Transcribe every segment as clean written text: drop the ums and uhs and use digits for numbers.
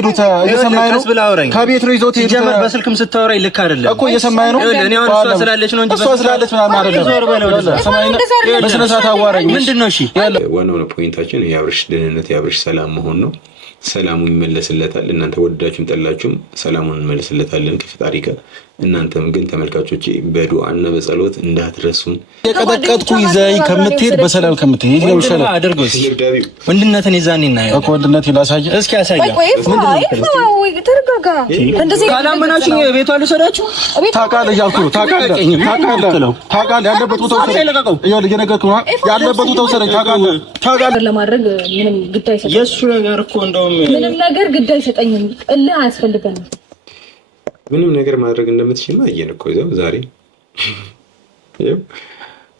ሄዱት እየሰማኸኝ ነው ከቤት ነው ይዞት ሄዱት ጀመር በስልክም ስታወራኝ ልክ አይደለም እኮ እየሰማኸኝ ነው እኔ አሁን እሷ ስላለች ነው እንጂ እሷ ስላለች ምናምን አይደለም ሰማኸኝ በስነ ስርዓት አዋራኝ ምንድነው እሺ ዋናው ፖይንታችን የአብርሽ ደህንነት የአብርሽ ሰላም መሆን ነው ሰላሙ ይመለስለታል እናንተ ወደዳችሁም ጠላችሁም ሰላሙን እንመለስለታለን ከፈጣሪ ጋር እናንተም ግን ተመልካቾቼ በዱዓና በጸሎት እንዳትረሱን የቀጠቀጥኩ ይዘይ ከምትሄድ በሰላም ከምትሄድ ነው ይሻላል አድርጎስ ወንድነትን ይዛኔ እና እኮ ወንድነትን ላሳየ እስኪ ያሳያ ወይ ተረጋጋ እንደዚህ ካላመናችሁ ቤቷ ልሰዳችሁ ታውቃለህ እያልኩ ነው ታውቃለህ ያለበት ቦታ ወሰደኝ ይኸውልህ እየነገርኩህ ነው ያለበት ቦታ ወሰደኝ ታውቃለህ ለማድረግ ምንም ግድ አይሰጠኝም የእሱ ነገር እኮ እንደውም ምንም ነገር ግድ አይሰጠኝም እልህ አያስፈልገንም ምንም ነገር ማድረግ እንደምትችል አየን እኮ ይዘው ዛሬ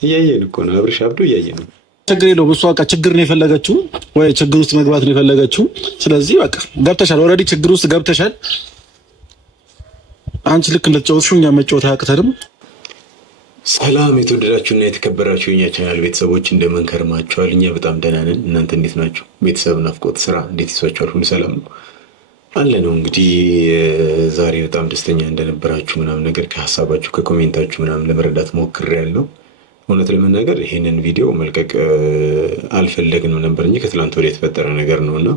እያየን እኮ ነው አብርሽ አብዱ እያየን ነው ችግር የለውም እሷ በቃ ችግር ነው የፈለገችው ወይ ችግር ውስጥ መግባት ነው የፈለገችው ስለዚህ በቃ ገብተሻል ኦልሬዲ ችግር ውስጥ ገብተሻል አንቺ ልክ እንደተጫወትሽው እኛ መጫወት አያቅተንም ሰላም የተወደዳችሁና የተከበራችሁ የኛ ቻናል ቤተሰቦች እንደምን ከርማችኋል እኛ በጣም ደህና ነን እናንተ እንዴት ናችሁ ቤተሰብ ናፍቆት ስራ እንዴት ይዟችኋል ሁሉ ሰላም ነው አለ ነው እንግዲህ ዛሬ በጣም ደስተኛ እንደነበራችሁ ምናምን ነገር ከሐሳባችሁ ከኮሜንታችሁ ምናምን ለመረዳት ሞክሬያለሁ እውነት ለመናገር ይሄንን ቪዲዮ መልቀቅ አልፈለግንም ነበር እንጂ ከትላንት ወዲያ የተፈጠረ ነገር ነውና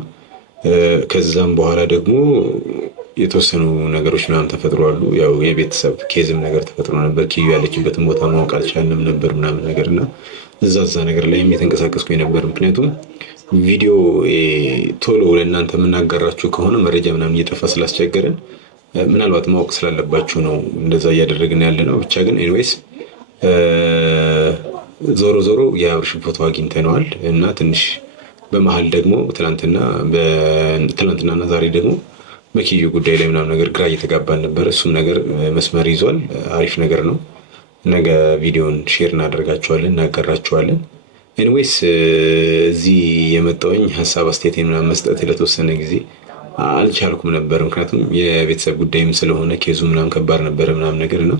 ከዛም በኋላ ደግሞ የተወሰኑ ነገሮች ምናምን ተፈጥሯሉ ያው የቤተሰብ ኬዝም ነገር ተፈጥሮ ነበር ኪዩ ያለችበትን ቦታ ማወቅ አልቻልንም ነበር ምናምን ነገርና እዛዛ ነገር ላይ የተንቀሳቀስኩ ነበር ምክንያቱም ቪዲዮ ቶሎ ለእናንተ የምናጋራችሁ ከሆነ መረጃ ምናምን እየጠፋ ስላስቸገረን ምናልባት ማወቅ ስላለባችሁ ነው እንደዛ እያደረግን ያለ ነው ብቻ ግን ኤኒዌይስ ዞሮ ዞሮ የአብርሽን ፎቶ አግኝተነዋል እና ትንሽ በመሃል ደግሞ ትናንትናና ዛሬ ደግሞ በኪዩ ጉዳይ ላይ ምናምን ነገር ግራ እየተጋባን ነበር እሱም ነገር መስመር ይዟል አሪፍ ነገር ነው ነገ ቪዲዮን ሼር እናደርጋችኋለን እናጋራችኋለን ኤኒዌይስ እዚህ የመጣውኝ ሐሳብ አስተያየት ምናምን መስጠት ለተወሰነ ጊዜ አልቻልኩም ነበር ምክንያቱም የቤተሰብ ጉዳይም ስለሆነ ኬዙ ምናምን ከባድ ነበር ምናምን ነገር ነው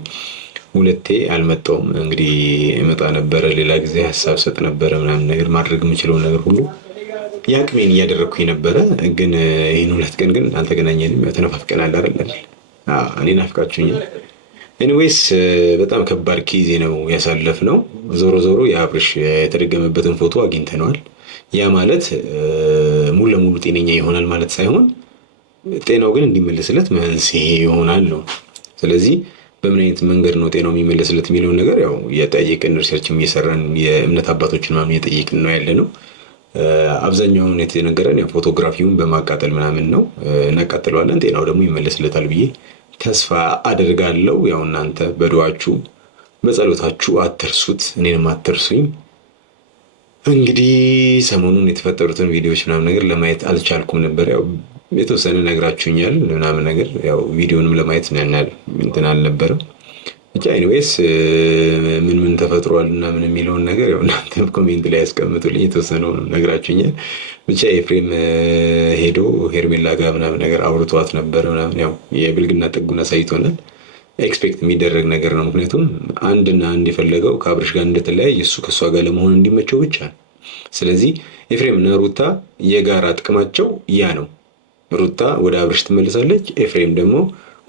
ሁለቴ አልመጣውም እንግዲህ እመጣ ነበር ሌላ ጊዜ ሐሳብ ሰጥ ነበር ምናምን ነገር ማድረግ የምችለው ነገር ሁሉ ያቅሜን እያደረኩኝ ነበር ግን ይሄን ሁለት ቀን ግን አልተገናኘንም ተነፋፍቀናል አይደል እኔ ናፍቃችሁኛል ኤኒዌይስ በጣም ከባድ ጊዜ ነው ያሳለፍነው ዞሮ ዞሮ የአብርሽ የተደገመበትን ፎቶ አግኝተነዋል ያ ማለት ሙሉ ለሙሉ ጤነኛ ይሆናል ማለት ሳይሆን ጤናው ግን እንዲመለስለት መንስኤ ይሆናል ነው ስለዚህ በምን አይነት መንገድ ነው ጤናው የሚመለስለት የሚለው ነገር ያው የጠየቅን ሪሰርችም እየሰራን የእምነት አባቶችን ምናምን እየጠየቅን ነው ያለነው አብዛኛውን የተነገረን ፎቶግራፊውን በማቃጠል ምናምን ነው እናቃጥለዋለን ጤናው ደግሞ ይመለስለታል ብዬ ተስፋ አደርጋለሁ ያው እናንተ በዱዓችሁ በጸሎታችሁ አትርሱት እኔንም አትርሱኝ እንግዲህ ሰሞኑን የተፈጠሩትን ቪዲዮዎች ምናምን ነገር ለማየት አልቻልኩም ነበር ያው የተወሰነ ነግራችሁኛል ምናምን ነገር ያው ቪዲዮንም ለማየት እንትን አልነበረም ብቻ ኤኒዌይስ ምን ተፈጥሯል እና ምን የሚለውን ነገር ያው እናንተ ኮሜንት ላይ ያስቀምጡልኝ የተወሰነውን ነግራችሁኛል ብቻ ኤፍሬም ሄዶ ሄርሜላ ጋር ምናምን ነገር አውርቷት ነበር ምናምን ያው የብልግና ጥጉን አሳይቶናል ኤክስፔክት የሚደረግ ነገር ነው ምክንያቱም አንድና አንድ የፈለገው ከአብርሽ ጋር እንደተለያየ እሱ ከሷ ጋር ለመሆን እንዲመቸው ብቻ ስለዚህ ኤፍሬም እና ሩታ የጋራ ጥቅማቸው ያ ነው ሩታ ወደ አብርሽ ትመለሳለች ኤፍሬም ደግሞ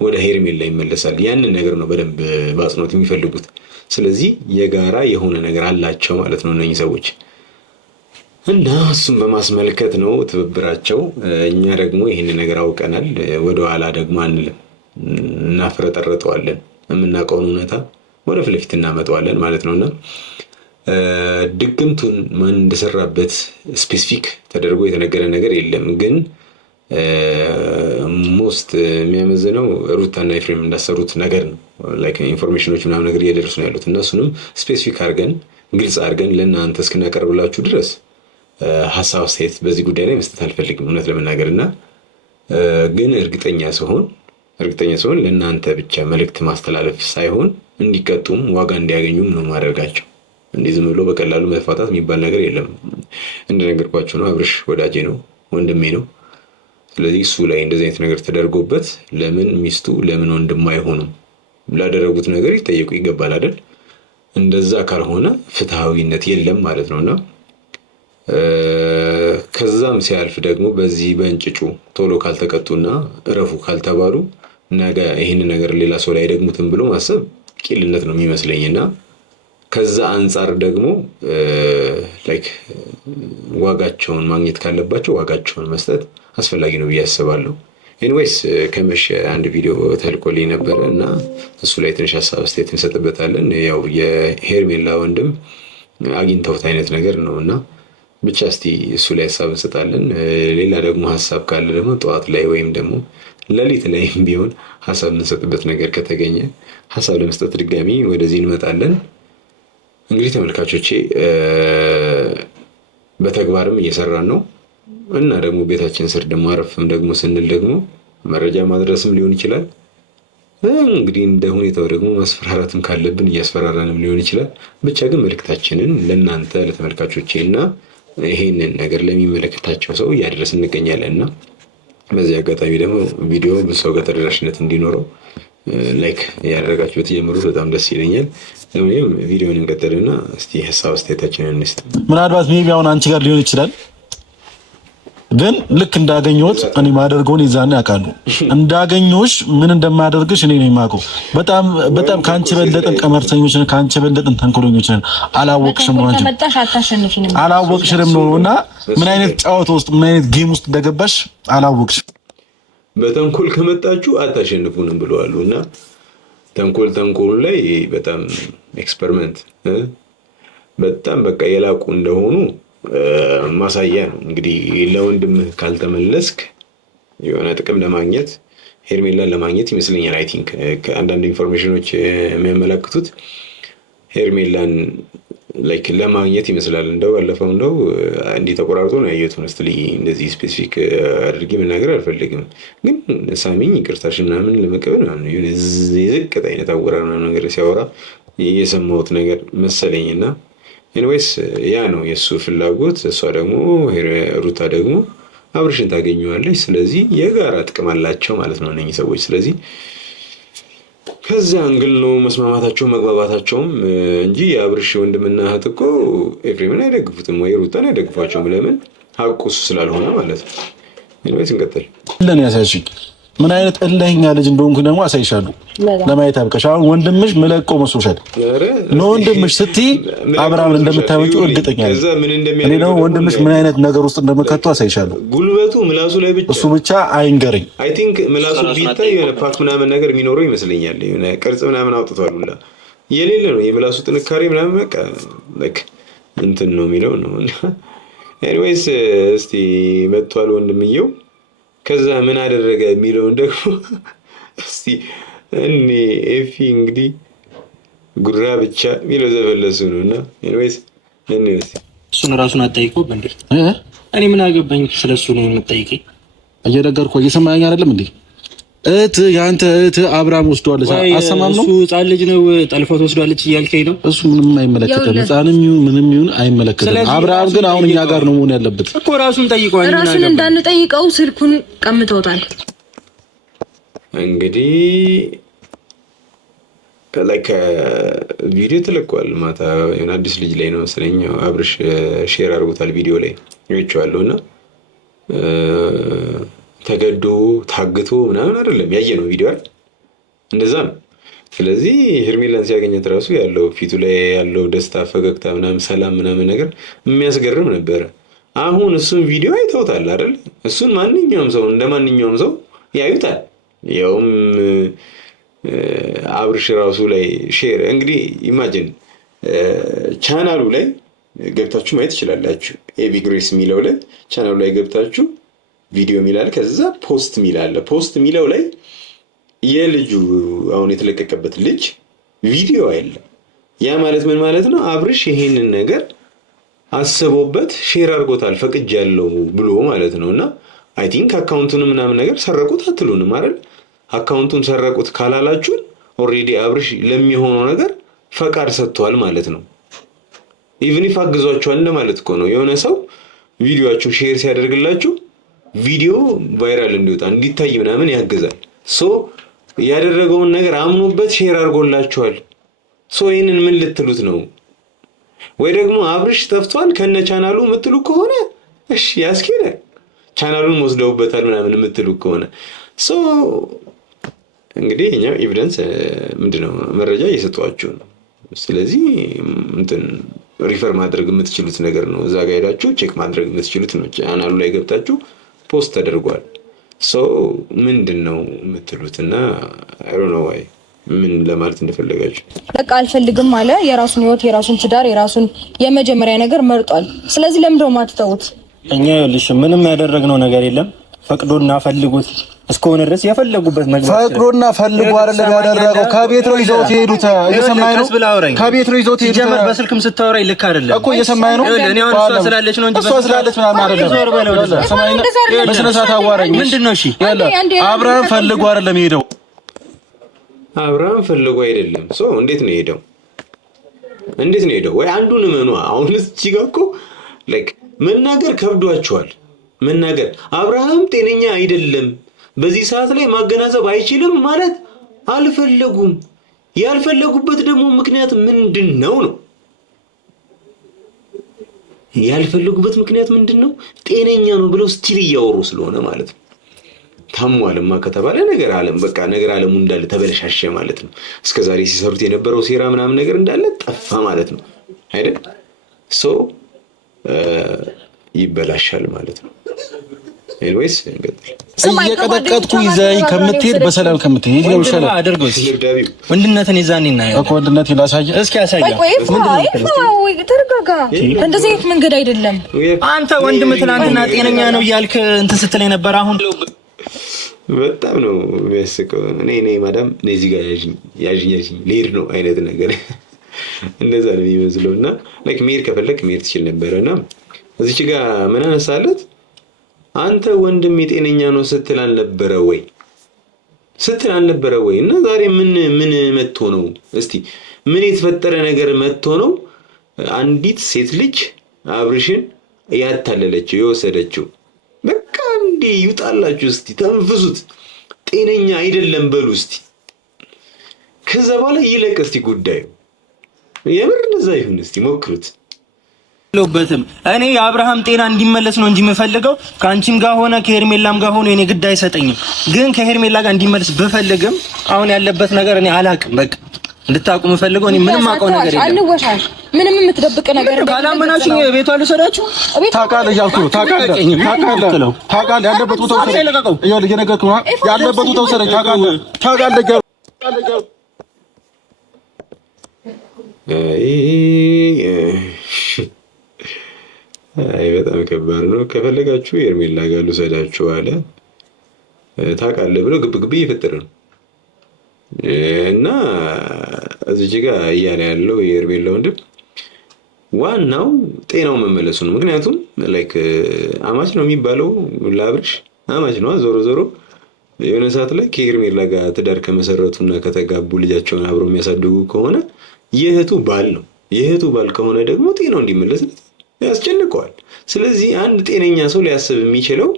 ወደ ሄርሜላ ይመለሳል ያንን ነገር ነው በደንብ ባጽኖት የሚፈልጉት ስለዚህ የጋራ የሆነ ነገር አላቸው ማለት ነው እነኚህ ሰዎች እና እሱም በማስመልከት ነው ትብብራቸው እኛ ደግሞ ይሄን ነገር አውቀናል ወደ ኋላ ደግሞ አንልም እናፍረጠረጠዋለን የምናውቀውን እውነታ ወደ ፊት ለፊት እናመጣዋለን ማለት ነውና ድግምቱን ማን እንደሰራበት ስፔሲፊክ ተደርጎ የተነገረ ነገር የለም ግን ሞስት የሚያመዝነው ሩታና ኤፍሬም እንዳሰሩት ነገር ነው ላይክ ኢንፎርሜሽኖች ምናምን ነገር እየደረሱ ነው ያሉት እና እሱንም ስፔሲፊክ አድርገን ግልጽ አድርገን ለእናንተ እስክናቀርብላችሁ ድረስ ሐሳብ አስተያየት በዚህ ጉዳይ ላይ መስጠት አልፈልግም እውነት ለመናገር እና ግን እርግጠኛ ሲሆን ለእናንተ ብቻ መልእክት ማስተላለፍ ሳይሆን እንዲቀጡም ዋጋ እንዲያገኙም ነው ማድረጋቸው እንዲህ ዝም ብሎ በቀላሉ መፋታት የሚባል ነገር የለም እንደነገርኳችሁ ነው አብርሽ ወዳጄ ነው ወንድሜ ነው ስለዚህ እሱ ላይ እንደዚህ አይነት ነገር ተደርጎበት ለምን ሚስቱ ለምን ወንድም አይሆኑም ላደረጉት ነገር ይጠየቁ ይገባል አይደል እንደዛ ካልሆነ ፍትሃዊነት የለም ማለት ነውና ከዛም ሲያልፍ ደግሞ በዚህ በእንጭጩ ቶሎ ካልተቀጡና እረፉ ካልተባሉ ነገ ይህን ነገር ሌላ ሰው ላይ ደግሙትን ብሎ ማሰብ ቂልነት ነው የሚመስለኝና ከዛ አንፃር ደግሞ ላይክ ዋጋቸውን ማግኘት ካለባቸው ዋጋቸውን መስጠት አስፈላጊ ነው ብዬ አስባለሁ። ኤኒዌይስ ከመሸ አንድ ቪዲዮ ተልኮልኝ ነበር እና እሱ ላይ ትንሽ ሀሳብ አስተያየት እንሰጥበታለን። ያው የሄርሜላ ወንድም አግኝተውት አይነት ነገር ነው እና ብቻ እስቲ እሱ ላይ ሀሳብ እንሰጣለን። ሌላ ደግሞ ሀሳብ ካለ ደግሞ ጠዋት ላይ ወይም ደግሞ ሌሊት ላይም ቢሆን ሀሳብ እንሰጥበት ነገር ከተገኘ ሀሳብ ለመስጠት ድጋሚ ወደዚህ እንመጣለን። እንግዲህ ተመልካቾቼ በተግባርም እየሰራን ነው እና ደግሞ ቤታችን ስር ደግሞ አረፍም ደግሞ ስንል ደግሞ መረጃ ማድረስም ሊሆን ይችላል። እንግዲህ እንደ ሁኔታው ደግሞ ማስፈራራትም ካለብን እያስፈራራንም ሊሆን ይችላል። ብቻ ግን መልእክታችንን ለእናንተ ለተመልካቾቼ እና ይሄንን ነገር ለሚመለከታቸው ሰው እያደረስን እንገኛለንና በዚህ አጋጣሚ ደግሞ ቪዲዮ በሰው ጋር ተደራሽነት እንዲኖረው ላይክ ያደረጋችሁ በተጀመሩት በጣም ደስ ይለኛል። ለምን ቪዲዮውን እንቀጥልና እስቲ ሐሳብ አስተያየታችንን እንስጥ። ምናልባት ሜቢ አሁን አንቺ ጋር ሊሆን ይችላል፣ ግን ልክ እንዳገኘሁት እኔ ማደርገውን ይዛኔ አውቃሉ። እንዳገኘሁሽ ምን እንደማደርግሽ እኔ ነኝ የማውቀው። በጣም ካንቺ በለጠን ቀመርተኞች ነን፣ ካንቺ በለጠን ተንኮለኞች ነን። አላወቅሽም ነው እንጂ አላወቅሽም ነውና ምን አይነት ጨዋታ ውስጥ ምን አይነት ጌም ውስጥ እንደገባሽ አላወቅሽም። በተንኮል ከመጣችሁ አታሸንፉንም ብለዋሉና ተንኮል ላይ በጣም ኤክስፐሪመንት በጣም በቃ የላቁ እንደሆኑ ማሳያ ነው። እንግዲህ ለወንድምህ ካልተመለስክ የሆነ ጥቅም ለማግኘት ሄርሜላን ለማግኘት ይመስለኛል። አይ ቲንክ አንዳንድ ኢንፎርሜሽኖች የሚያመለክቱት ሄርሜላን ላይክ ለማግኘት ይመስላል። እንደው ባለፈው እንደው እንዲህ ተቆራርጦ ነው ያየሁት። honestly እንደዚህ ስፔሲፊክ አድርጌ መናገር አልፈልግም፣ ግን ሳሚኝ ይቅርታሽ ምናምን ለመቀበል ምናምን ይሁን የዝቅጥ አይነት አወራር ነገር ሲያወራ የሰማሁት ነገር መሰለኝና ኤኒዌይስ ያ ነው የሱ ፍላጎት። እሷ ደግሞ ሩታ ደግሞ አብርሽን ታገኘዋለች። ስለዚህ የጋራ ጥቅም አላቸው ማለት ነው እነኚህ ሰዎች። ስለዚህ ከዛ አንግል ነው መስማማታቸው መግባባታቸውም እንጂ የአብርሽ ወንድምና እህት እኮ ኤፍሬምን አይደግፉትም ወይ ሩታን አይደግፏቸውም። ለምን ሀቁ እሱ ስላልሆነ ማለት ነው። ኤኒዌይስ እንቀጥል። ለኔ ያሳይሽ ምን አይነት እልህኛ ልጅ እንደሆንኩ ደግሞ አሳይሻለሁ። ለማየት አብቀሽ። አሁን ወንድምሽ መለቆ መስሎሻል ነው። ወንድምሽ ስትይ አብርሃምን እንደምታወጪው እርግጠኛ ነኝ። እኔ ደግሞ ወንድምሽ ምን አይነት ነገር ውስጥ እንደመከቱ አሳይሻለሁ። ጉልበቱ ምላሱ ላይ ብቻ እሱ ብቻ አይንገረኝ። አይ ቲንክ ምላሱ ቢታይ የሆነ ፓክ ምናምን ነገር የሚኖረው ይመስለኛል። የሆነ ቅርጽ ምናምን አውጥቷል ሁላ የሌለ ነው የምላሱ ጥንካሬ ምናምን በቃ ላይክ እንትን ነው የሚለው ነው። ኤኒዌይስ እስቲ መጥቷል ወንድምየው። ከዛ ምን አደረገ የሚለውን ደግሞ እስቲ እኔ ኤፊ እንግዲህ ጉራ ብቻ የሚለው ዘፈለሱ ነውና ኤኒዌይስ እሱን ራሱን አጠይቀው በእንዴ እኔ ምን አገባኝ ስለሱ ነው የምጠይቀኝ? እየነገርኩህ እየሰማኸኝ አይደለም እንዴ? ያንተ አብርሃም ወስዷለች። አሰማም ነው እሱ ሕፃን ልጅ ነው ጠልፎት ወስዷለች እያልከኝ ነው? እሱ ምንም አይመለከተም። ሕፃንም ይሁን ምንም ይሁን አይመለከተም። አብርሃም ግን አሁን እኛ ጋር ነው መሆን ያለበት እኮ። ራሱን ጠይቀዋል። ራሱን እንዳንጠይቀው ስልኩን ቀምተውታል። እንግዲህ ላይክ ቪዲዮ ተለቋል ማታ የሆነ አዲስ ልጅ ላይ ነው መሰለኝ አብርሽ ሼር አድርጎታል ቪዲዮ ላይ አይቼዋለሁና ተገዶ ታግቶ ምናምን አይደለም ያየነው ቪዲዮ አይደል? እንደዛ ነው። ስለዚህ ሄርሜላን ሲያገኘት ራሱ ያለው ፊቱ ላይ ያለው ደስታ፣ ፈገግታ ምናምን ሰላም ምናምን ነገር የሚያስገርም ነበረ። አሁን እሱን ቪዲዮ አይተውታል አይደል? እሱን ማንኛውም ሰው እንደ ማንኛውም ሰው ያዩታል። ያውም አብርሽ ራሱ ላይ ሼር እንግዲህ ኢማጂን ቻናሉ ላይ ገብታችሁ ማየት ትችላላችሁ። ኤቢ ግሬስ የሚለው ላይ ቻናሉ ላይ ገብታችሁ ቪዲዮ ሚላል ከዛ ፖስት ሚላል ፖስት ሚለው ላይ የልጁ አሁን የተለቀቀበት ልጅ ቪዲዮ አይደለም። ያ ማለት ምን ማለት ነው? አብርሽ ይሄንን ነገር አስቦበት ሼር አድርጎታል ፈቅጃለሁ ብሎ ማለት ነውና አይ ቲንክ አካውንቱን ምናምን ነገር ሰረቁት አትሉንም አይደል? አካውንቱን ሰረቁት ካላላችሁ ኦሬዲ አብርሽ ለሚሆነው ነገር ፈቃድ ሰጥቷል ማለት ነው። ኢቭን ኢፍ አግዟቸዋል እንደማለት እኮ ነው። የሆነ ሰው ቪዲዮአችሁ ሼር ሲያደርግላችሁ ቪዲዮ ቫይራል እንዲወጣ እንዲታይ ምናምን ያገዛል። ሶ ያደረገውን ነገር አምኖበት ሼር አድርጎላችኋል። ሶ ይሄንን ምን ልትሉት ነው? ወይ ደግሞ አብርሽ ጠፍቷል ከነ ቻናሉ የምትሉ ከሆነ እሺ ያስኬዳል። ቻናሉን ወስደውበታል ምናምን የምትሉ ከሆነ እንግዲህ እኛ ኤቪደንስ ምንድነው መረጃ እየሰጧችሁ ነው። ስለዚህ እንትን ሪፈር ማድረግ የምትችሉት ነገር ነው። እዛ ጋር ሄዳችሁ ቼክ ማድረግ የምትችሉት ነው። ቻናሉ ላይ ገብታችሁ ፖስት ተደርጓል። ምንድነው የምትሉትና አይ ዶንት ኖ ዋይ ምን ለማለት እንደፈለጋችሁ በቃ አልፈልግም አለ። የራሱን ህይወት፣ የራሱን ትዳር፣ የራሱን የመጀመሪያ ነገር መርጧል። ስለዚህ ለምን ነው ማትተውት? እኛ ይኸውልሽ ምንም ያደረግነው ነገር የለም። ፈቅዶና ፈልጉት እስከሆነ ድረስ የፈለጉበት መግባት ፈቅዶና ፈልጉ አይደለም ያደረገው። ከቤት ነው ይዘውት የሄዱት። እየሰማኸኝ ነው? ከቤት ነው ይዘውት የሄዱት። ጀመር በስልክም ስታወራኝ ልክ አይደለም እኮ እየሰማኸኝ ነው? እኔ አሁን እሷ ስላለች ነው እንጂ እሷ ስላለች ምናምን አይደለም። ሰማኸኝ? በስነ ስርዓት አዋራኝ። ምንድነው? እሺ አብርሃም ፈልጉ አይደለም የሄደው። አብርሃም ፈልጉ አይደለም። እንዴት ነው የሄደው? እንዴት ነው የሄደው? ወይ አንዱን እመኑ። አሁን እዚህ ጋር እኮ ላይክ መናገር ከብዷቸዋል። መናገር አብርሃም ጤነኛ አይደለም፣ በዚህ ሰዓት ላይ ማገናዘብ አይችልም ማለት አልፈለጉም። ያልፈለጉበት ደግሞ ምክንያት ምንድነው ነው? ያልፈለጉበት ምክንያት ምንድነው? ጤነኛ ነው ብለው ስቲል እያወሩ ስለሆነ ማለት ነው። ታሟልማ ከተባለ ነገር ዓለም በቃ ነገር ዓለሙ እንዳለ ተበለሻሸ ማለት ነው። እስከዛሬ ሲሰሩት የነበረው ሴራ ምናምን ነገር እንዳለ ጠፋ ማለት ነው አይደል? ይበላሻል ማለት ነው። ኤኒዌይስ እየቀጠቀጥኩ ይዘኝ ከምትሄድ በሰላም ከምትሄድ ነው ይሻላል። አድርገው ወንድነትን ይዛኔ እና እኮ ወንድነትን ላሳየ እስኪ ያሳየ። ተረጋጋ። እንደዚህ አይነት መንገድ አይደለም። አንተ ወንድም ትናንትና ጤነኛ ነው እያልክ እንትን ስትለኝ ነበር። አሁን በጣም ነው የሚያስቀው። እኔ ማዳም እዚህ ጋር ያዥኝ ልሄድ ነው አይነት ነገር እንደዛ ነው የሚመስለውና ላይክ መሄድ ከፈለክ መሄድ ትችል ነበርና እዚች ጋር ምን አነሳለት? አንተ ወንድም የጤነኛ ነው ስትል አልነበረ ወይ? እና ዛሬ ምን መጥቶ ነው? እስቲ ምን የተፈጠረ ነገር መጥቶ ነው አንዲት ሴት ልጅ አብርሽን ያታለለችው የወሰደችው? በቃ እንዴ ይውጣላችሁ፣ እስቲ ተንፍሱት። ጤነኛ አይደለም በሉ እስቲ። ከዛ በኋላ ይለቅ እስቲ ጉዳዩ። የምር እንደዛ ይሁን እስቲ ሞክሩት። ለውበትም እኔ የአብርሃም ጤና እንዲመለስ ነው እንጂ የምፈልገው ከአንቺም ጋር ሆነ ከሄርሜላም ጋር ሆነ እኔ ግድ አይሰጠኝም። ግን ከሄርሜላ ጋር እንዲመለስ ብፈልግም አሁን ያለበት ነገር እኔ አላቅም። በቃ እንድታውቁ የምፈልገው እኔ ምንም አውቀው ነገር የለም። አንወሻሽ ምንም የምትደብቅ ነገር ካላመናችሁ ቤቷ ልሰዳችሁ ታውቃለህ እያልኩ ነው። ታውቃለህ ያለበት ቦታ ወሰደኝ። ይኸውልህ እየነገርኩህ ነው። ያለበት ቦታ ወሰደኝ። ታውቃለህ አይ በጣም ከባድ ነው። ከፈለጋችሁ ሄርሜላ ጋር ልውሰዳችሁ አለ። ታውቃለህ ብሎ ግብግብ እየፈጠረ ነው እና እዚህ ጋር እያለ ያለው የሄርሜላ ወንድም ዋናው ጤናው መመለሱ ነው። ምክንያቱም ላይክ አማች ነው የሚባለው ለአብርሽ አማች ነው። ዞሮ የሆነ ሰዓት ላይ ከሄርሜላ ጋር ትዳር ከመሰረቱና ከተጋቡ ልጃቸውን አብረው የሚያሳድጉ ከሆነ የእህቱ ባል ነው። የእህቱ ባል ከሆነ ደግሞ ጤናው እንዲመለስለት ያስጨንቀዋል። ስለዚህ አንድ ጤነኛ ሰው ሊያስብ የሚችለው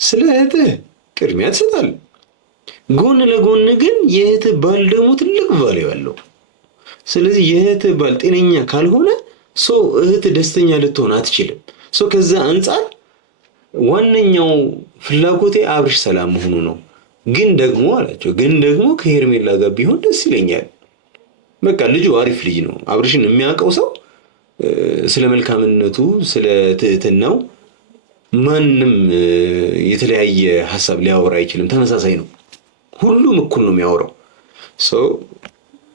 ስለ እህትህ ቅድሚያ ትሰጣለህ። ጎን ለጎን ግን የእህትህ ባል ደግሞ ትልቅ ቫልዩ አለው። ስለዚህ የእህትህ ባል ጤነኛ ካልሆነ እህትህ ደስተኛ ልትሆን አትችልም። ከዛ አንጻር ዋነኛው ፍላጎቴ አብርሽ ሰላም መሆኑ ነው። ግን ደግሞ ከሄርሜላ ጋር ቢሆን ደስ ይለኛል። በቃ ልጁ አሪፍ ልጅ ነው። አብርሽን የሚያውቀው ሰው ስለ መልካምነቱ ስለ ትህትናው ማንም የተለያየ ሐሳብ ሊያወራ አይችልም። ተመሳሳይ ነው። ሁሉም እኩል ነው የሚያወራው።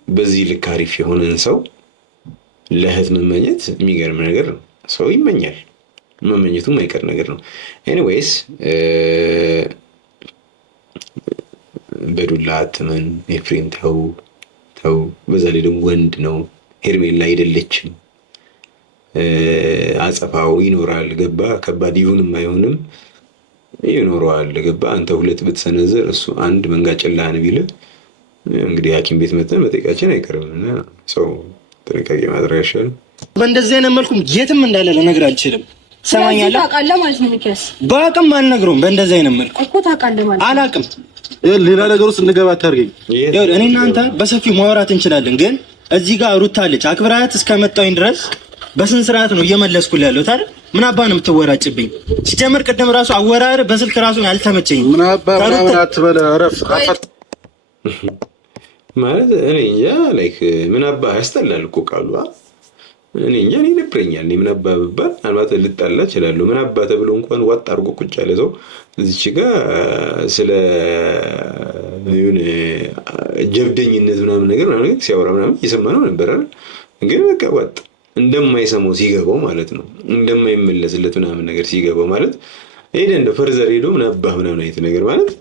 በዚህ ልክ አሪፍ የሆነን ሰው ለእህት መመኘት የሚገርም ነገር ነው። ሰው ይመኛል፣ መመኘቱ የማይቀር ነገር ነው። ኤኒዌይስ በዱላ አትመን ኤፍሬም ተው። በዛ ላይ ደግሞ ወንድ ነው፣ ሄርሜላ አይደለችም። አጸፋው ይኖራል። ገባ? ከባድ ይሁንም አይሆንም ይኖረዋል። ገባ? አንተ ሁለት ብትሰነዝር እሱ አንድ መንጋጭላህን ቢልህ እንግዲህ ሐኪም ቤት መጥተን መጠየቃችን አይቀርምና ሰው ጥንቃቄ ማድረግ ያሻል። በእንደዚህ አይነት መልኩ የትም እንዳለ ልነግርህ አልችልም። ሰማኛለህ? ታውቃለህ ማለት ነው ሚኪያስ። በአቅም አልነግረውም። በእንደዚህ አይነት መልኩ እኮ ታውቃለህ ማለት አላቅም። ሌላ ነገር ውስጥ እንገባ አታርገኝ። እኔ እናንተ በሰፊው ማውራት እንችላለን፣ ግን እዚህ ጋር ሩታ አለች። አክብራት እስከመጣሁኝ ድረስ በስንት ስርዓት ነው እየመለስኩልህ ያለሁት አይደል? ምን አባ ነው የምትወራጭብኝ? ሲጀምር ቅድም ራሱ አወራር በስልክ ራሱ አልተመቸኝም። ምን አባ ምናምን አትበለ አረፍ ማለት እኔ እንጃ ላይክ ምን አባ ያስጠላል እኮ ቃሉ እኔ እንጃ እኔ ይደብረኛል። ምን አባ ብባል ምናልባት ልጣላ እችላለሁ። ምን አባ ተብሎ እንኳን ዋጥ አድርጎ ቁጭ ያለ ሰው እዚች ጋር ስለ ይሁን ጀብደኝነት ምናምን ነገር ሲያወራ ምናምን እየሰማ ነው ነበር አይደል? ግን በቃ ዋጥ እንደማይሰማው ሲገባው ማለት ነው እንደማይመለስለት ምናምን ነገር ሲገባው ማለት ሄደ እንደ ፈርዘር ሄዶ ምን አባ ምናምን አይነት ነገር ማለት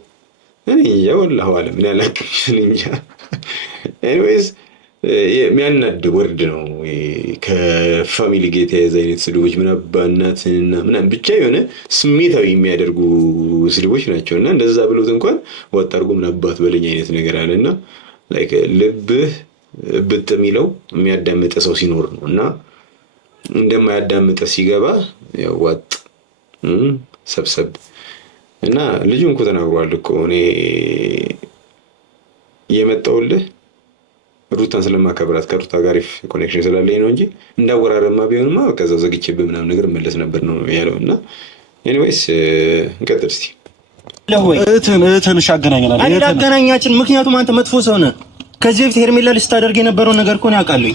እኔ እንጃ ወላሂ አለም ምን ያላቅም እንጃ። ኤኒዌይስ የሚያናድ ወርድ ነው ከፋሚሊ ጋር የተያያዘ አይነት ስድቦች ምን አባ እናትንና ምናምን ብቻ የሆነ ስሜታዊ የሚያደርጉ ስድቦች ናቸው። እና እንደዛ ብሎት እንኳን ወጥ አድርጎ ምን አባት በለኝ አይነት ነገር አለና ላይክ ልብህ ብጥ የሚለው የሚያዳምጥ ሰው ሲኖር ነው። እና እንደማያዳምጥ ሲገባ ያው ዋጥ ሰብሰብ እና ልጁን እኮ ተናግሯል እኮ እኔ የመጣሁልህ ሩታን ስለማከብራት ከሩታ ጋር አሪፍ ኮኔክሽን ስላለኝ ነው እንጂ እንዳወራረማ ቢሆንማ ከዛው ዘግቼብህ ምናምን ነገር መለስ ነበር ነው ያለው። እና ኤኒዌይስ እንቀጥል እስቲ። እህትን ሻገናኛለን አይደል? አገናኛችን። ምክንያቱም አንተ መጥፎ ሰው ነህ። ከዚህ በፊት ሄርሜላ ልስታደርግ የነበረውን ነገር እኮ ነው ያውቃለሁ።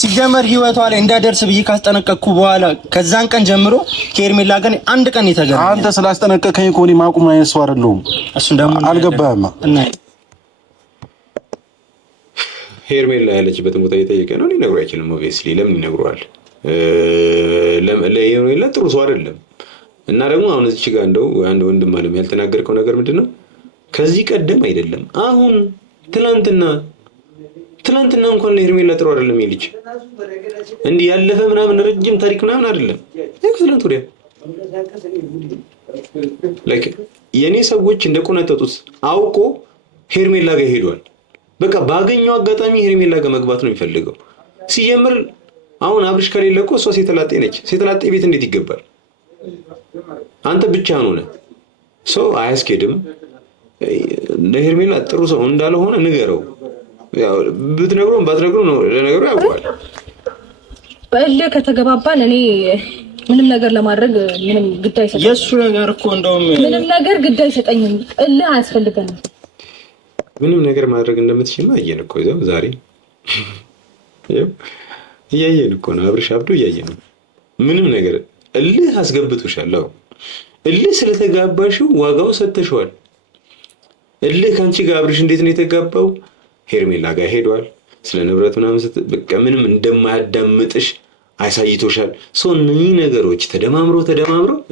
ሲጀመር ህይወቷ ላይ እንዳደርስ ብዬ ካስጠነቀቅኩ በኋላ ከዛን ቀን ጀምሮ ከሄርሜላ ጋር አንድ ቀን የተገናኘ አንተ ስላስጠነቀቀኝ እኮ እኔ ማቁም አይነት ሰው አይደለሁም። እሱን ደግሞ አልገባህማ። ሄርሜላ ያለችበትን ቦታ እየጠየቀ ነው። ሊነግሩ አይችልም። ኦብቪየስሊ ለምን ይነግረዋል? ለሄርሜላ ጥሩ ሰው አይደለም። እና ደግሞ አሁን እዚች ጋር እንደው አንድ ወንድም አለም ያልተናገርከው ነገር ምንድነው? ከዚህ ቀደም አይደለም አሁን ትላንትና እንኳን ለሄርሜላ ጥሩ አይደለም ይልች እንዲህ ያለፈ ምናምን ረጅም ታሪክ ምናምን አይደለም። ትላንት ወዲያ ላይክ የኔ ሰዎች እንደቆነጠጡት አውቆ ሄርሜላ ጋር ሄዷል። በቃ ባገኘው አጋጣሚ ሄርሜላ ጋር መግባት ነው የሚፈልገው። ሲጀምር አሁን አብርሽ ከሌለ እኮ እሷ ሴተላጤ ነች። ሴተላጤ ቤት እንዴት ይገባል? አንተ ብቻህን ሆነ ሰው አያስኬድም። ለሄርሜላ ጥሩ ሰው እንዳልሆነ ንገረው። ያው ብትነግረው ባትነግረው ነው ለነገሩ ያውቃል። በእልህ ከተገባባን እኔ ምንም ነገር ለማድረግ ምንም ግድ አይሰጠኝም። የሱ ነገር እኮ እንደውም ምንም ነገር ግድ አይሰጠኝም። እልህ አያስፈልገንም። ምንም ነገር ማድረግ እንደምትችል አየን እኮ ይዘው ዛሬ እያየን እኮ ነው። አብርሽ አብዶ እያየን ነው። ምንም ነገር እልህ አስገብቶሻል። እልህ ስለተጋባሽው ዋጋው ሰጥተሽዋል። እልህ ካንቺ ጋር አብርሽ እንዴት ነው የተጋባው? ሄርሜላ ጋር ሄዷል። ስለ ንብረት ምናምን በቃ ምንም እንደማያዳምጥሽ አሳይቶሻል። ሰው እነኚህ ነገሮች ተደማምረው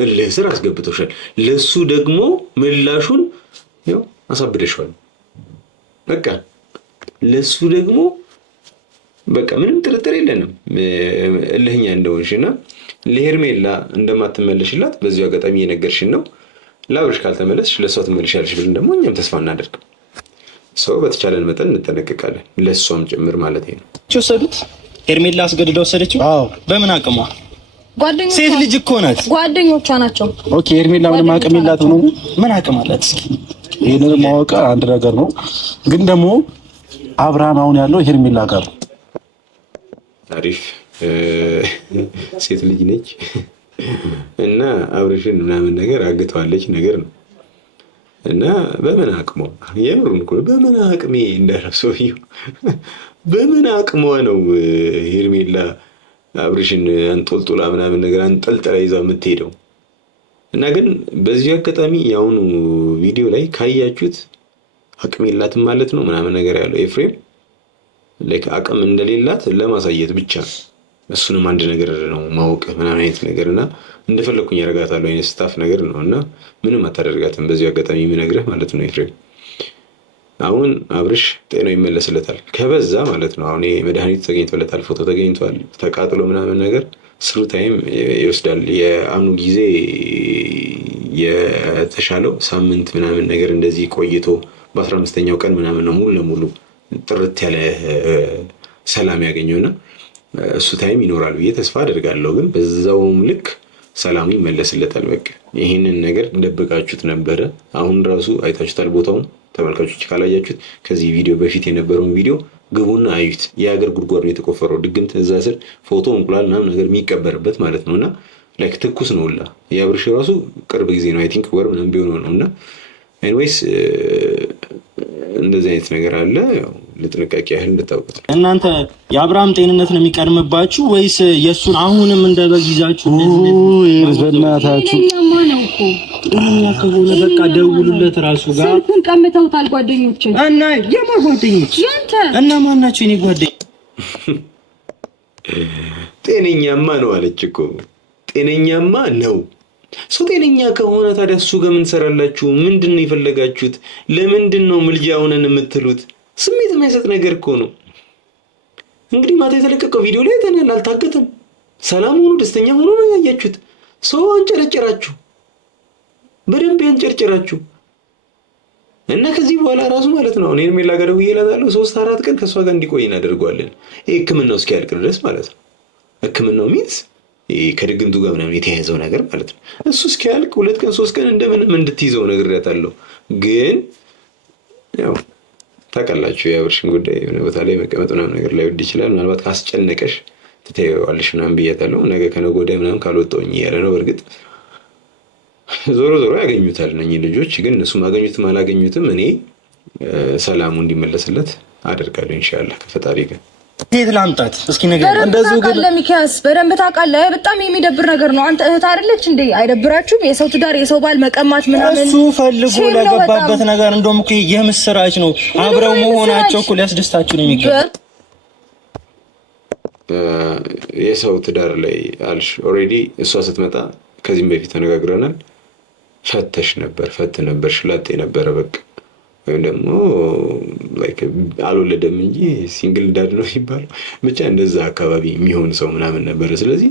እልህ ስር አስገብቶሻል። ለሱ ደግሞ ምላሹን ያው አሳብደሽዋል። በቃ ለሱ ደግሞ በቃ ምንም ጥርጥር የለንም እልህኛ እንደሆንሽና ለሄርሜላ እንደማትመለሽላት በዚሁ አጋጣሚ የነገርሽን ነው። ለአብርሽ ካልተመለስሽ ለሷ ትመለሻለሽ ብለን ደግሞ እኛም ተስፋ እናደርግ። ሰው በተቻለን መጠን እንጠነቀቃለን። ለሷም ጭምር ማለት ነው። ወሰዱት ሄርሜላ አስገድዳ ወሰደችው። በምን አቅሟ? ጓደኞቿ ሴት ልጅ እኮ ናት። ጓደኞቿ ናቸው። ኦኬ ሄርሜላ ምንም አቅም የላትም ነው? ምን አቅም አላት? እስኪ ይሄንን ማወቅ አንድ ነገር ነው። ግን ደግሞ አብርሃም አሁን ያለው ሄርሜላ ጋር አሪፍ ሴት ልጅ ነች እና አብርሽን ምናምን ነገር አግተዋለች ነገር ነው። እና በምን አቅሟ የምሩን እኮ በምን አቅሜ እንደራሰው በምን አቅሟ ነው ሄርሜላ አብርሽን አንጦልጦላ ምናምን ነገር አንጠልጥላ ይዛ የምትሄደው? እና ግን በዚህ አጋጣሚ የአሁኑ ቪዲዮ ላይ ካያችሁት አቅም የላትም ማለት ነው ምናምን ነገር ያለው ኤፍሬም ላይክ አቅም እንደሌላት ለማሳየት ብቻ እሱንም አንድ ነገር ነው ማወቅ ምናምን አይነት ነገርና እንደፈለኩኝ ያረጋታለሁ አይነት ስታፍ ነገር ነውና ምንም አታደርጋትም። በዚህ አጋጣሚ የምነግርህ ማለት ነው ኤፍሬም አሁን አብርሽ ጤናው ይመለስለታል ከበዛ ማለት ነው። አሁን መድኃኒት ተገኝቶለታል፣ ፎቶ ተገኝቷል፣ ተቃጥሎ ምናምን ነገር ስሩ ታይም ይወስዳል። የአኑ ጊዜ የተሻለው ሳምንት ምናምን ነገር እንደዚህ ቆይቶ በ15ኛው ቀን ምናምን ነው ሙሉ ለሙሉ ጥርት ያለ ሰላም ያገኘውና እሱ ታይም ይኖራል ብዬ ተስፋ አደርጋለሁ። ግን በዛውም ልክ ሰላሙ ይመለስለታል። በቃ ይህንን ነገር ደብቃችሁት ነበረ። አሁን ራሱ አይታችሁታል ቦታውን። ተመልካቾች ካላያችሁት ከዚህ ቪዲዮ በፊት የነበረውን ቪዲዮ ግቡና አዩት። የሀገር ጉድጓድ ነው የተቆፈረው። ድግምት እዛ ስር ፎቶ እንቁላል ምናምን ነገር የሚቀበርበት ማለት ነው። እና ላይክ ትኩስ ነው ሁላ። የአብርሽ ራሱ ቅርብ ጊዜ ነው አይ ቲንክ ወር ምናምን ቢሆን ነው። እና ኤኒዌይስ እንደዚህ አይነት ነገር አለ። ያው ለጥንቃቄ ያህል እንድታውቁት። እናንተ የአብርሃም ጤንነት ነው የሚቀድምባችሁ ወይስ የእሱን አሁንም እንደ በግ ይዛችሁ? በእናታችሁ እኛ ከሆነ በቃ ደውሉለት ራሱ ጋር ስልኩን ቀምተውታል ጓደኞቼ። እና የማን ጓደኞች? ያንተ እና ማን ናቸው የኔ ጓደኞች? ጤነኛማ ነው አለች እኮ። ጤነኛማ ነው። ሰው ጤነኛ ከሆነ ታዲያ እሱ ጋር ምን ትሰራላችሁ? ምንድን ነው የፈለጋችሁት? ለምንድን ነው ምልጃ ሆነን የምትሉት? ስሜት የማይሰጥ ነገር እኮ ነው። እንግዲህ ማታ የተለቀቀው ቪዲዮ ላይ ተናል አልታገተም። ሰላም ሆኖ ደስተኛ ሆኖ ነው ያያችሁት። ሰው አንጨረጨራችሁ፣ በደንብ ያንጨርጨራችሁ እና ከዚህ በኋላ ራሱ ማለት ነው እኔን ሜላጋደው ይላታለሁ 3-4 ቀን ከሷ ጋር እንዲቆይ እናደርገዋለን። ህክምናው እስኪያልቅ ድረስ ማለት ነው። ህክምናው ሚንስ ከድግምቱ ጋር ምናምን የተያያዘው ነገር ማለት ነው። እሱ እስኪያልቅ 2 ቀን 3 ቀን እንደምንም እንድትይዘው ነግሬያታለሁ። ግን ያው ታውቃላችሁ የአብርሽን ጉዳይ የሆነ ቦታ ላይ መቀመጥ ምናምን ነገር ላይ ወድ ይችላል። ምናልባት ካስጨነቀሽ ትተይዋለሽ ምናምን ብያታለሁ። ነገ ከነገ ወዲያ ምናምን ካልወጣሁኝ ያለ ነው። በእርግጥ ዞሮ ያገኙታል እነኚህ ልጆች። ግን እነሱም አገኙትም አላገኙትም እኔ ሰላሙ እንዲመለስለት አደርጋለሁ ኢንሻአላህ ከፈጣሪ ጋር። እንዴት ላምጣት እስኪ ነገር እንደዚህ ግን ለሚካስ በደንብ ታውቃለህ። በጣም የሚደብር ነገር ነው። አንተ እህት አይደለች እንዴ? አይደብራችሁም? የሰው ትዳር የሰው ባል መቀማት ምናምን እሱ ፈልጎ ለገባበት ነገር እንደውም እኮ የምስራች ነው። አብረው መሆናቸው እኮ ሊያስደስታችሁ ነው የሚገባው። የሰው ትዳር ላይ አልሽ ኦልሬዲ እሷ ስትመጣ ከዚህም በፊት ተነጋግረናል። ፈተሽ ነበር ሽላጤ ነበረ በቃ ወይም ደግሞ ላይክ አልወለደም እንጂ ሲንግል ዳድ ነው ይባላል። ብቻ እንደዛ አካባቢ የሚሆን ሰው ምናምን ነበር። ስለዚህ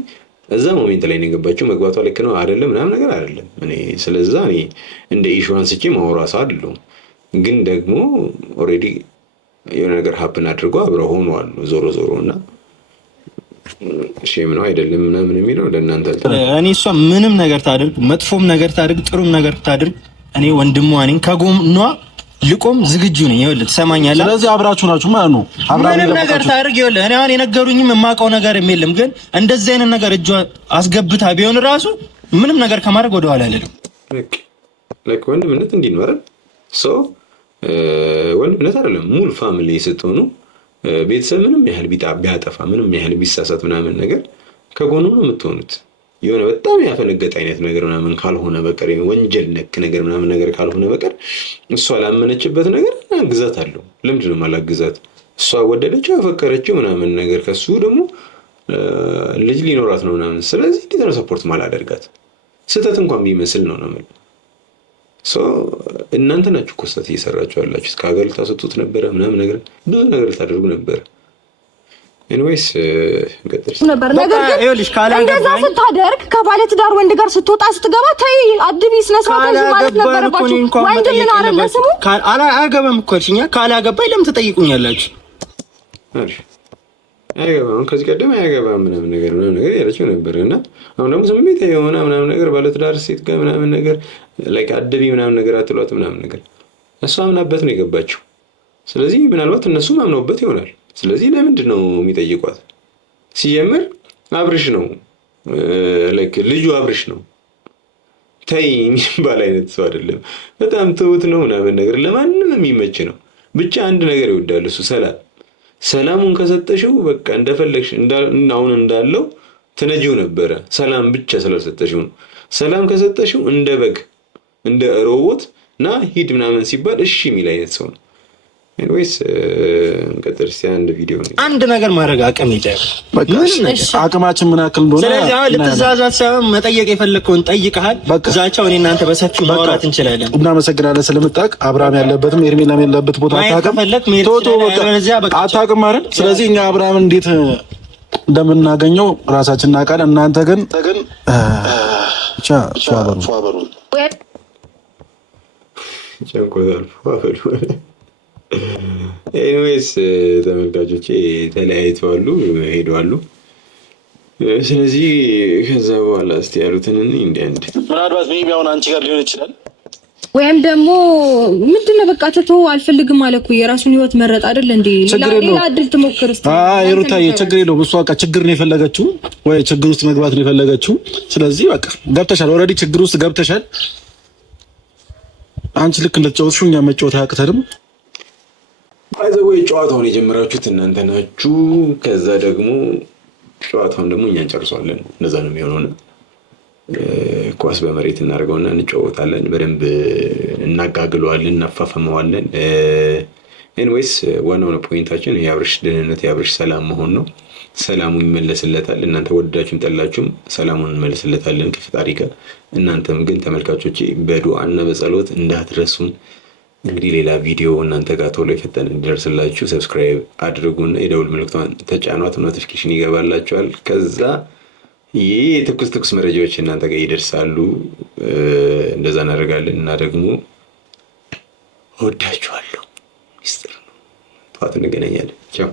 እዛ ሞሜንት ላይ ነው የገባችው። መግባቷ ልክ ነው አይደለም ምናምን ነገር አይደለም። እኔ ስለዛ እኔ እንደ ኢሹ አንስቼ ማውራት አይደለም። ግን ደግሞ ኦልሬዲ የሆነ ነገር ሀፕን አድርጎ አብረው ሆነዋል ዞሮ እና ሼም ነው አይደለም ምናምን የሚለው ለእናንተ እኔ እሷ ምንም ነገር ታድርግ፣ መጥፎም ነገር ታድርግ፣ ጥሩም ነገር ታድርግ፣ እኔ ወንድሟ ነኝ። ከጎኗ ልቆም ዝግጁ ነኝ። ይኸውልህ ትሰማኛለህ? ስለዚህ አብራችሁ ናችሁ ማለት ነው። ምንም ነገር ታድርግ። ይኸውልህ እኔ አሁን የነገሩኝም የማውቀው ነገር የለም። ግን እንደዚህ አይነት ነገር እጇ አስገብታ ቢሆን ራሱ ምንም ነገር ከማድረግ ወደኋላ አልልም። ለክ ወንድምነት እንዲኖረን ሰው ወንድምነት አይደለም ሙሉ ፋሚሊ ስትሆኑ ቤተሰብ ምንም ያህል ቢያጠፋ ምንም ያህል ቢሳሳት ምናምን ነገር ከጎኑ ነው የምትሆኑት። የሆነ በጣም ያፈነገጠ አይነት ነገር ምናምን ካልሆነ በቀር ወንጀል ነክ ነገር ምናምን ነገር ካልሆነ በቀር እሷ ላመነችበት ነገር ግዛት አለው። ለምንድን ነው ማላግዛት? እሷ ወደደችው አፈቀረችው ምናምን ነገር ከሱ ደግሞ ልጅ ሊኖራት ነው ምናምን። ስለዚህ እንዴት ነው ሰፖርት ማላደርጋት? ስህተት እንኳን ቢመስል ነው ማለት እናንተ ናችሁ እኮ ስህተት እየሰራችሁ ያላችሁት። ከሀገር ልታስወጡት ነበረ ምናምን ነገር ብዙ ነገር ልታደርጉ ነበረ። ኤኒዌይስ ገጥርስ ነበር ነገር ግን እንደዛ ስታደርግ ከባለ ትዳር ወንድ ጋር ስትወጣ ስትገባ ተይ አድቢ ስነሳት ማለት ነበረባችሁ። ወንድ ምን አረለ ስሙ አላገባም እኮ እኛ ካላገባኝ ለምን ትጠይቁኛላችሁ? አያገባም ከዚህ ቀደም አያገባም ምናምን ነገር ያለችው ነበርና አሁን ደግሞ ስሜት የሆነ ምናምን ነገር ባለ ትዳር ሴት ጋር ምናምን ነገር ላይክ አድቢ ምናምን ነገር አትሏት ምናምን ነገር እሷ አምናበት ነው የገባችው። ስለዚህ ምናልባት እነሱም አምነውበት ይሆናል። ስለዚህ ለምንድን ነው የሚጠይቋት? ሲጀምር አብርሽ ነው ላይክ ልጁ አብርሽ ነው። ተይ የሚባል አይነት ሰው አይደለም። በጣም ትሁት ነው ምናምን ነገር ለማንም የሚመች ነው። ብቻ አንድ ነገር ይወዳል እሱ ሰላሙን ከሰጠሽው በቃ እንደፈለግሽ አሁን እንዳለው ትነጂው ነበረ። ሰላም ብቻ ስለሰጠሽው ነው። ሰላም ከሰጠሽው እንደ በግ እንደ ሮቦት ና ሂድ ምናምን ሲባል እሺ የሚል አይነት ሰው ነው። ኤኒዌይስ እንቀጥል እስቲ አንድ ቪዲዮ ነው። አንድ ነገር ማድረግ አቅም ይቻላል። አቅማችን ምን ያክል እንደሆነ ስለዚህ አሁን ልትዛዛት ሳይሆን መጠየቅ የፈለግከውን ጠይቀሃል። ዛቻው እኔ እናንተ በሰፊው ማውራት እንችላለን። እናመሰግናለን ስለመጣቅ። አብርሃም ያለበትም ኤርሜላም ያለበት ቦታ አታውቅም አይደል? ስለዚህ እኛ አብርሃምን እንዴት እንደምናገኘው ራሳችን እናውቃለን። እናንተ ግን ብቻ ፏበሩ ኤኒዌይስ ተመልካቾቼ ተለያይተዋሉ ሄደዋሉ። ስለዚህ ከዛ በኋላ እስቲ ያሉትን እንደ አንድ ምናልባት ሜቢ አሁን አንቺ ጋር ሊሆን ይችላል ወይም ደግሞ ምንድነው በቃ ተተው አልፈልግም አለ እኮ የራሱን ህይወት መረጥ አይደል እንዴ? ሌላ እድል ትሞክር እስቲ። ሩታዬ ችግር የለውም። እሷ በቃ ችግር ነው የፈለገችው ወይ ችግር ውስጥ መግባት ነው የፈለገችው። ስለዚህ በቃ ገብተሻል፣ ኦልሬዲ ችግር ውስጥ ገብተሻል። አንቺ ልክ እንደተጫወትሽው እኛ መጫወት አያቅተንም። አይዘወይ ጨዋታውን የጀመራችሁት እናንተ ናችሁ። ከዛ ደግሞ ጨዋታውን ደግሞ እኛ እንጨርሰዋለን። እንደዛ ነው የሚሆነው። ኳስ በመሬት እናደርገውና እንጫወታለን። በደንብ እናጋግለዋለን፣ እናፋፈመዋለን። ኤኒዌይስ ዋናው ፖይንታችን የአብርሽ ደህንነት፣ የአብርሽ ሰላም መሆን ነው። ሰላሙ ይመለስለታል። እናንተ ወደዳችሁም ጠላችሁም ሰላሙን እንመለስለታለን ከፈጣሪ ጋር። እናንተም ግን ተመልካቾቼ በዱዓና በጸሎት እንዳትረሱን። እንግዲህ ሌላ ቪዲዮ እናንተ ጋር ቶሎ የፈጠነ እንዲደርስላችሁ ሰብስክራይብ አድርጉና የደውል ምልክቷን ተጫኗት፣ ኖቲፊኬሽን ይገባላችኋል። ከዛ ይህ ትኩስ መረጃዎች እናንተ ጋር ይደርሳሉ። እንደዛ እናደርጋለን እና ደግሞ እወዳችኋለሁ። ሚስጥር ነው። ጠዋት እንገናኛለን። ቻው